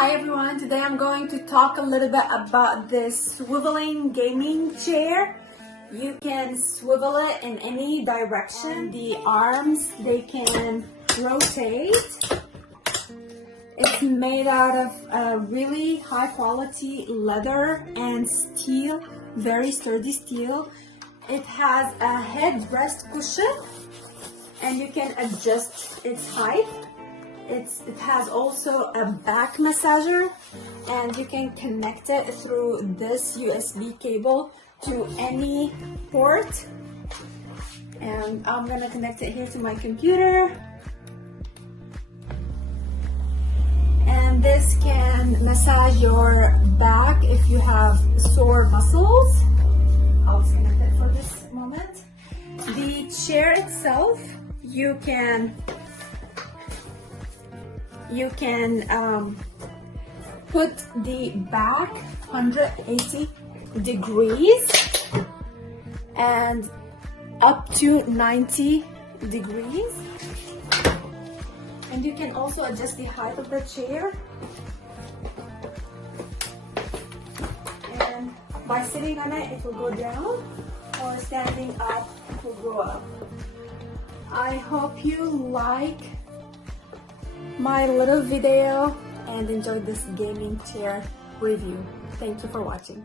Hi everyone, today I'm going to talk a little bit about this swiveling gaming chair. You can swivel it in any direction. The arms, they can rotate. It's made out of really high quality leather and steel, very sturdy steel. It has a headrest cushion and you can adjust its height. It has also a back massager and you can connect it through this USB cable to any port. And I'm gonna connect it here to my computer. And this can massage your back if you have sore muscles. I'll disconnect it for this moment. The chair itself, you can put the back 180 degrees and up to 90 degrees. And you can also adjust the height of the chair. And by sitting on it, it will go down, or standing up, it will go up. I hope you like my little video and enjoyed this gaming chair review. Thank you for watching.